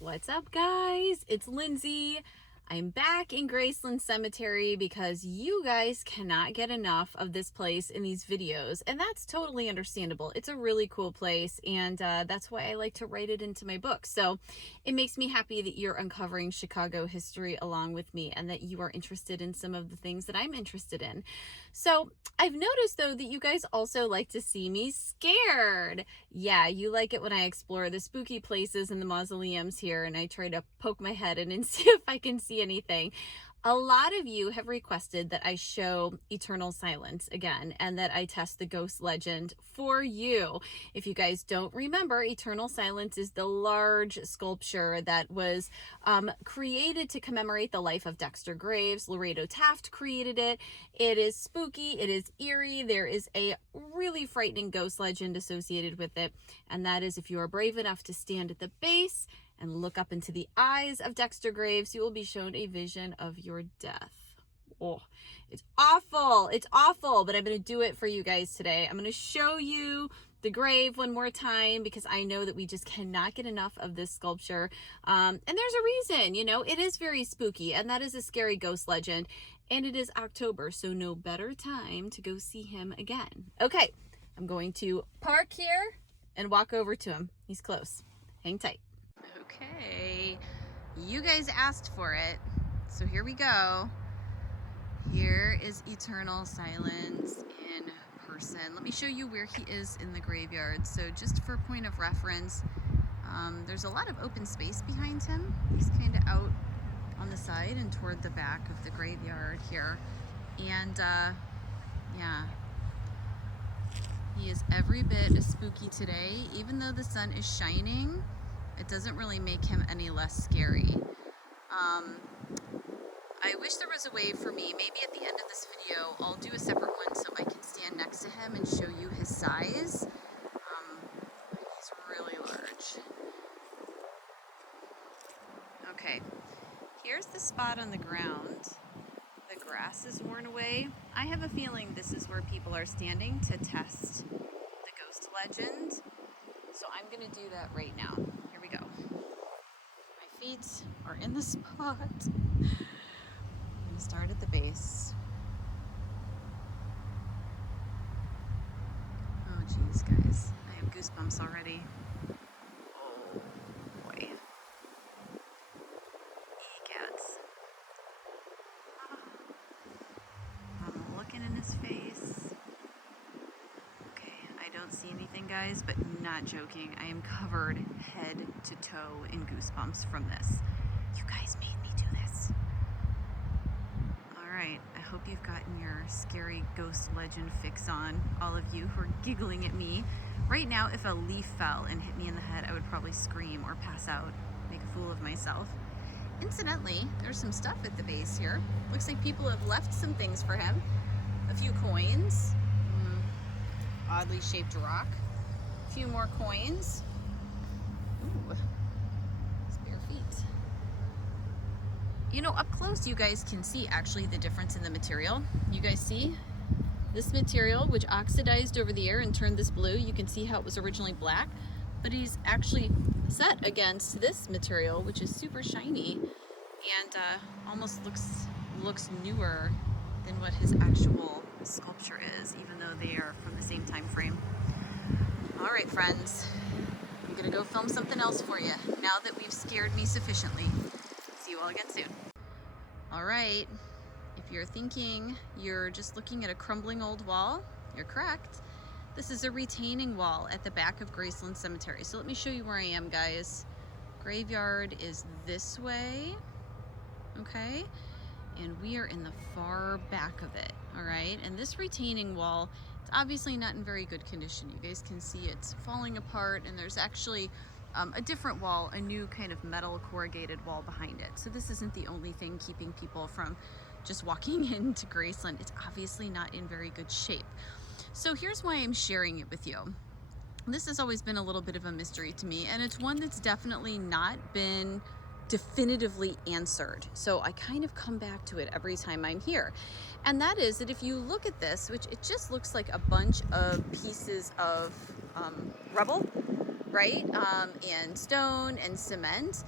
What's up, guys? It's Lindsay. I'm back in Graceland Cemetery because you guys cannot get enough of this place in these videos, and that's totally understandable. It's a really cool place, and that's why I like to write it into my book. So it makes me happy that you're uncovering Chicago history along with me and that you are interested in some of the things that I'm interested in. So I've noticed, though, that you guys also like to see me scared. Yeah, you like it when I explore the spooky places and the mausoleums here, and I try to poke my head in and see if I can see anything. A lot of you have requested that I show Eternal Silence again and that I test the ghost legend for you. If you guys don't remember, Eternal Silence is the large sculpture that was created to commemorate the life of Dexter Graves. Laredo Taft created it. It is spooky. It is eerie. There is a really frightening ghost legend associated with it, and that is if you are brave enough to stand at the base and look up into the eyes of Dexter Graves, you will be shown a vision of your death. Oh, it's awful. It's awful, but I'm going to do it for you guys today. I'm going to show you the grave one more time because I know that we just cannot get enough of this sculpture. And there's a reason, you know, it is very spooky, and that is a scary ghost legend. And it is October, so no better time to go see him again. Okay, I'm going to park here and walk over to him. He's close. Hang tight. Okay, you guys asked for it, so here we go. Here is Eternal Silence in person. Let me show you where he is in the graveyard. So just for point of reference, there's a lot of open space behind him. He's kind of out on the side and toward the back of the graveyard here. And yeah, he is every bit as spooky today. Even though the sun is shining, it doesn't really make him any less scary. I wish there was a way for me, maybe at the end of this video, I'll do a separate one so I can stand next to him and show you his size. He's really large. Okay, here's the spot on the ground. The grass is worn away. I have a feeling this is where people are standing to test the ghost legend. So I'm gonna do that right now. Here we go. My feet are in the spot. I'm gonna start at the base. Oh geez, guys. I have goosebumps already. Oh boy. Egats. I'm looking in his face. I don't see anything, guys, but not joking. I am covered head to toe in goosebumps from this. You guys made me do this. All right, I hope you've gotten your scary ghost legend fix on, all of you who are giggling at me. Right now, if a leaf fell and hit me in the head, I would probably scream or pass out, make a fool of myself. Incidentally, there's some stuff at the base here. Looks like people have left some things for him. A few coins. Oddly shaped rock. A few more coins. Ooh, his bare feet. You know, up close you guys can see actually the difference in the material. You guys see? This material, which oxidized over the air and turned this blue, you can see how it was originally black, but he's actually set against this material, which is super shiny and almost looks newer than what his actual sculpture is, even though they are from the same time frame. All right, friends, I'm gonna go film something else for you now that we've scared me sufficiently. See you all again soon. All right, if you're thinking you're just looking at a crumbling old wall, you're correct. This is a retaining wall at the back of Graceland Cemetery. So let me show you where I am, guys. Graveyard is this way, okay? And we are in the far back of it, all right? And this retaining wall, it's obviously not in very good condition. You guys can see it's falling apart, and there's actually a different wall, a new kind of metal corrugated wall behind it. So this isn't the only thing keeping people from just walking into Graceland. It's obviously not in very good shape. So here's why I'm sharing it with you. This has always been a little bit of a mystery to me, and it's one that's definitely not been definitively answered. So I kind of come back to it every time I'm here. And that is that if you look at this, which it just looks like a bunch of pieces of rubble, right? And stone and cement.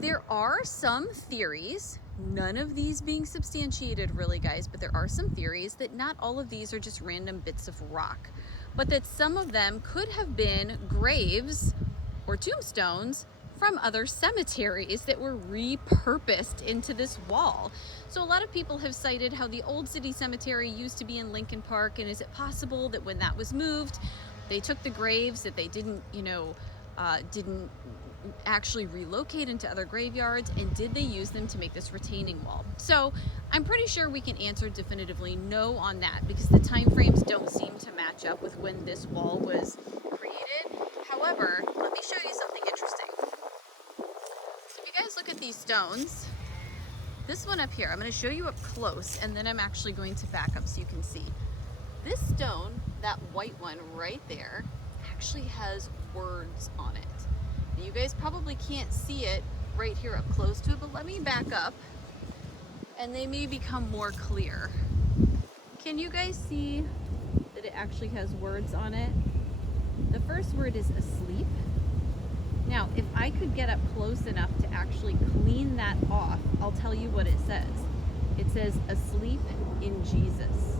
There are some theories, none of these being substantiated really, guys, but there are some theories that not all of these are just random bits of rock, but that some of them could have been graves or tombstones from other cemeteries that were repurposed into this wall. So a lot of people have cited how the old city cemetery used to be in Lincoln Park, and is it possible that when that was moved, they took the graves that they didn't, didn't actually relocate into other graveyards, and did they use them to make this retaining wall? So I'm pretty sure we can answer definitively no on that, because the time frames don't seem to match up with when this wall was created. However, let me show you something interesting. So if you guys look at these stones, this one up here, I'm going to show you up close, and then I'm actually going to back up so you can see. This stone, that white one right there, actually has words on it. Now, you guys probably can't see it right here up close to it, but let me back up and they may become more clear. Can you guys see that it actually has words on it? The first word is asleep. Now, if I could get up close enough to actually clean that off, I'll tell you what it says. It says, asleep in Jesus.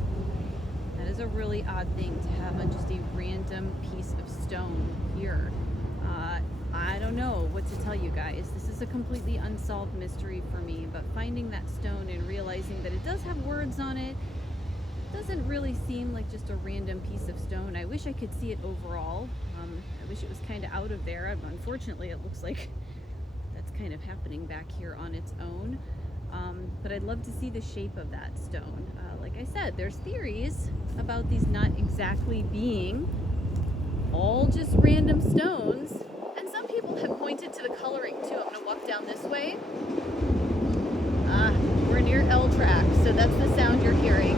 That is a really odd thing to have on just a random piece of stone here. I don't know what to tell you guys. This is a completely unsolved mystery for me, but finding that stone and realizing that it does have words on it doesn't really seem like just a random piece of stone. I wish I could see it overall. I wish it was kind of out of there. Unfortunately, it looks like that's kind of happening back here on its own. But I'd love to see the shape of that stone. Like I said, there's theories about these not exactly being all just random stones. And some people have pointed to the coloring too. I'm gonna walk down this way. We're near L track, so that's the sound you're hearing.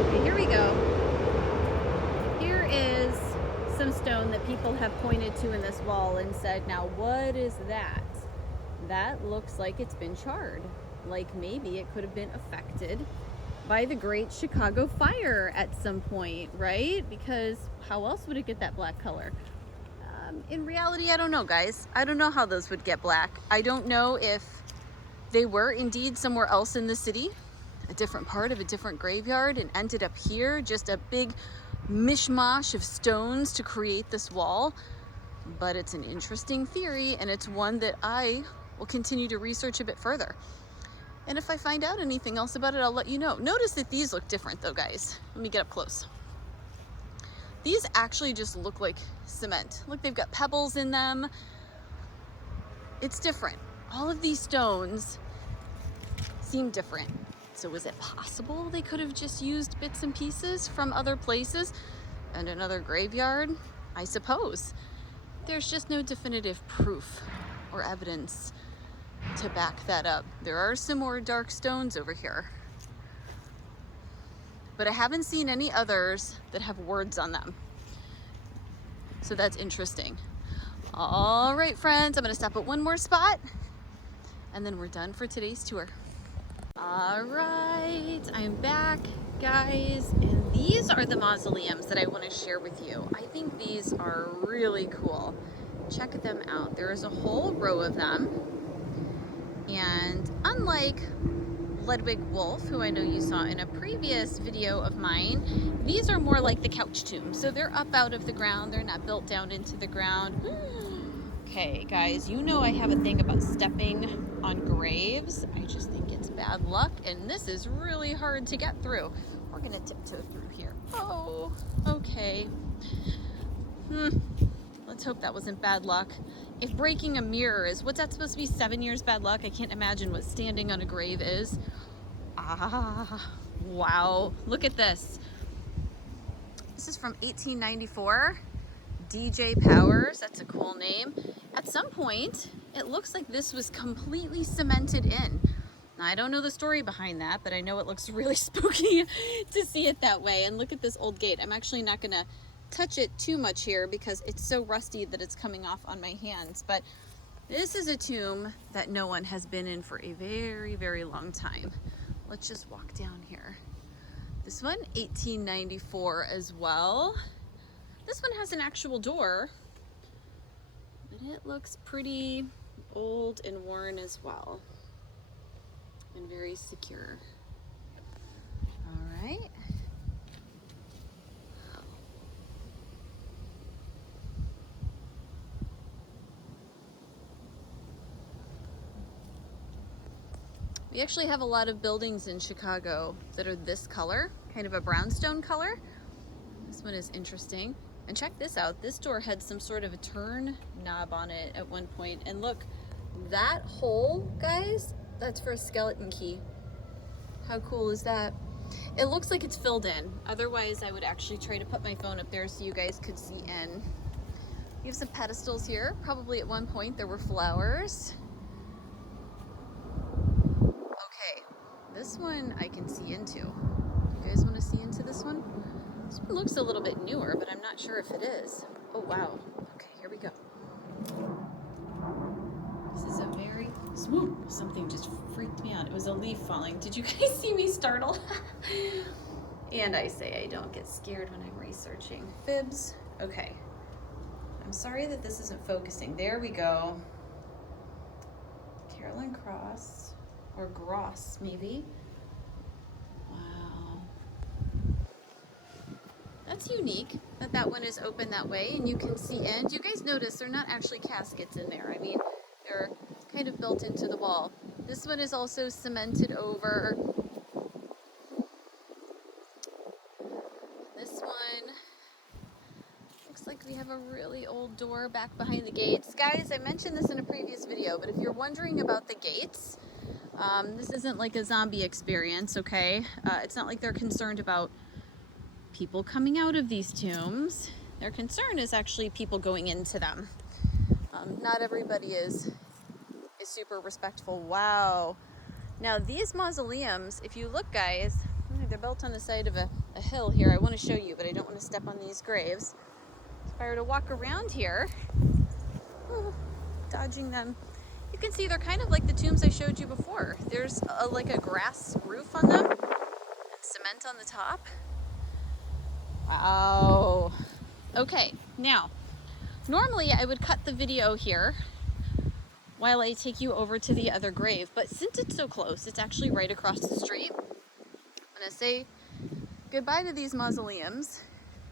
Okay, here we go. Here is some stone that people have pointed to in this wall and said, now what is that? That looks like it's been charred. Like maybe it could have been affected by the Great Chicago Fire at some point, right? Because how else would it get that black color? In reality, I don't know, guys. I don't know how those would get black. I don't know if they were indeed somewhere else in the city, a different part of a different graveyard, and ended up here, just a big mishmash of stones to create this wall. But it's an interesting theory, and it's one that I will continue to research a bit further. And if I find out anything else about it, I'll let you know. Notice that these look different though, guys. Let me get up close. These actually just look like cement. Look, they've got pebbles in them. It's different. All of these stones seem different. So is it possible they could have just used bits and pieces from other places and another graveyard? I suppose. There's just no definitive proof or evidence to back that up. There are some more dark stones over here, but I haven't seen any others that have words on them. So that's interesting. All right, friends, I'm gonna stop at one more spot and then we're done for today's tour. All right, I'm back, guys, and these are the mausoleums that I want to share with you. I think these are really cool. Check them out. There is a whole row of them. And unlike Ludwig Wolf, who I know you saw in a previous video of mine, these are more like the couch tomb. So they're up out of the ground. They're not built down into the ground. Okay, guys, you know I have a thing about stepping on graves. I just think it's bad luck, and this is really hard to get through. We're gonna tiptoe through here. Oh, okay. Let's hope that wasn't bad luck. If breaking a mirror is, what's that supposed to be, 7 years bad luck? I can't imagine what standing on a grave is. Wow, look at this. This is from 1894. DJ Powers, that's a cool name. At some point, it looks like this was completely cemented in. Now, I don't know the story behind that, but I know it looks really spooky to see it that way. And look at this old gate. I'm actually not gonna touch it too much here because it's so rusty that it's coming off on my hands. But this is a tomb that no one has been in for a very, very long time. Let's just walk down here. This one, 1894 as well. This one has an actual door, but it looks pretty old and worn as well, and very secure. All right. We actually have a lot of buildings in Chicago that are this color, kind of a brownstone color. This one is interesting. And check this out. This door had some sort of a turn knob on it at one point. And look, that hole, guys, that's for a skeleton key. How cool is that? It looks like it's filled in. Otherwise, I would actually try to put my phone up there so you guys could see in. We have some pedestals here. Probably at one point there were flowers. Okay, this one I can see into. You guys want to see into this one? This one looks a little bit newer, but I'm not sure if it is. Oh, wow. Okay, here we go. This is a very... Swoop! Something just freaked me out. It was a leaf falling. Did you guys see me startle? And I say I don't get scared when I'm researching. Fibs. Okay. I'm sorry that this isn't focusing. There we go. Carolyn Cross. Or Gross, maybe. Wow. That's unique that that one is open that way and you can see in. You guys notice they're not actually caskets in there. I mean, they're kind of built into the wall. This one is also cemented over. This one looks like we have a really old door back behind the gates. Guys, I mentioned this in a previous video, but if you're wondering about the gates, this isn't like a zombie experience, okay? It's not like they're concerned about people coming out of these tombs. Their concern is actually people going into them. Not everybody is super respectful. Wow. Now these mausoleums, if you look, guys, they're built on the side of a hill here. I want to show you, but I don't want to step on these graves. If I were to walk around here, dodging them, you can see they're kind of like the tombs I showed you before. There's like a grass roof on them and cement on the top. Wow. Okay, now, normally I would cut the video here while I take you over to the other grave, but since it's so close, it's actually right across the street. I'm gonna say goodbye to these mausoleums.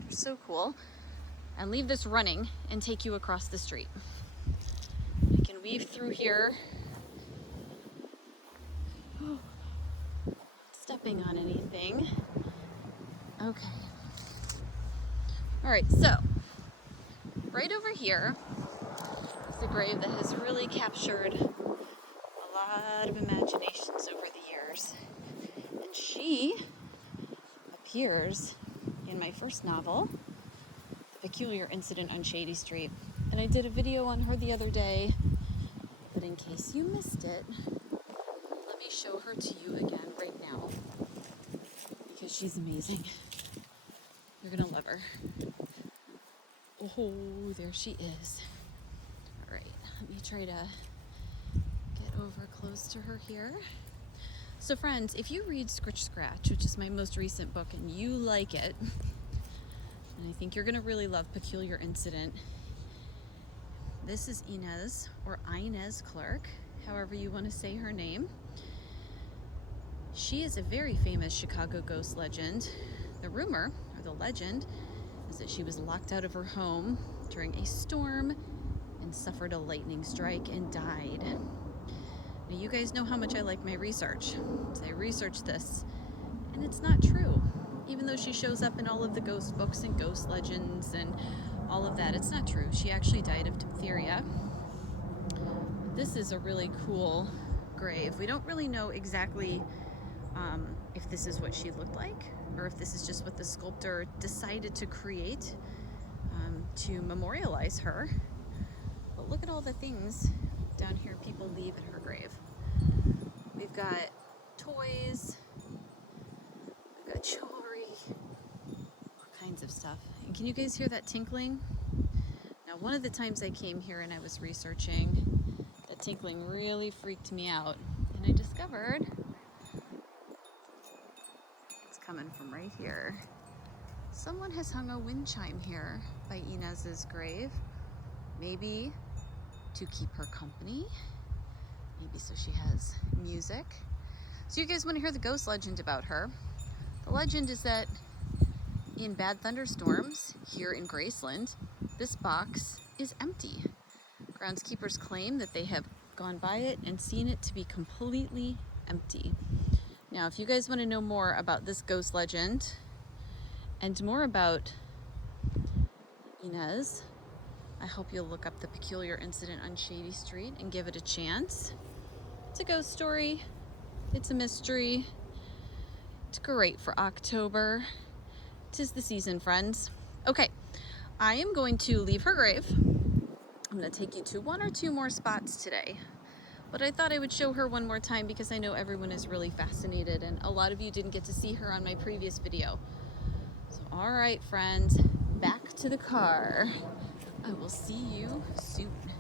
They're so cool. And leave this running and take you across the street. I can weave through here. Oh, stepping on anything. Okay. All right, so right over here is a grave that has really captured a lot of imaginations over the years. And she appears in my first novel, The Peculiar Incident on Shady Street. And I did a video on her the other day, but in case you missed it, let me show her to you again right now, because she's amazing. You're gonna love her. Oh, there she is. All right, let me try to get over close to her here. So friends, if you read Scritch Scratch, which is my most recent book, and you like it, and I think you're gonna really love Peculiar Incident, this is Inez, or Inez Clark, however you want to say her name. She is a very famous Chicago ghost legend. The rumor, or the legend, is that she was locked out of her home during a storm and suffered a lightning strike and died. Now you guys know how much I like my research. So I researched this, and it's not true. Even though she shows up in all of the ghost books and ghost legends and all of that, it's not true. She actually died of diphtheria. This is a really cool grave. We don't really know exactly if this is what she looked like, or if this is just what the sculptor decided to create to memorialize her. But look at all the things down here people leave at her grave. We've got toys, we've got jewelry, all kinds of stuff. And can you guys hear that tinkling? Now, one of the times I came here and I was researching, that tinkling really freaked me out. And I discovered it's coming from right here. Someone has hung a wind chime here by Inez's grave. Maybe to keep her company. Maybe so she has music. So you guys want to hear the ghost legend about her. The legend is that in bad thunderstorms here in Graceland, this box is empty. Groundskeepers claim that they have gone by it and seen it to be completely empty. Now, if you guys want to know more about this ghost legend and more about Inez, I hope you'll look up The Peculiar Incident on Shady Street and give it a chance. It's a ghost story. It's a mystery. It's great for October. 'Tis the season, friends. Okay, I am going to leave her grave. I'm going to take you to one or two more spots today. But I thought I would show her one more time because I know everyone is really fascinated and a lot of you didn't get to see her on my previous video. So, all right, friends, back to the car. I will see you soon.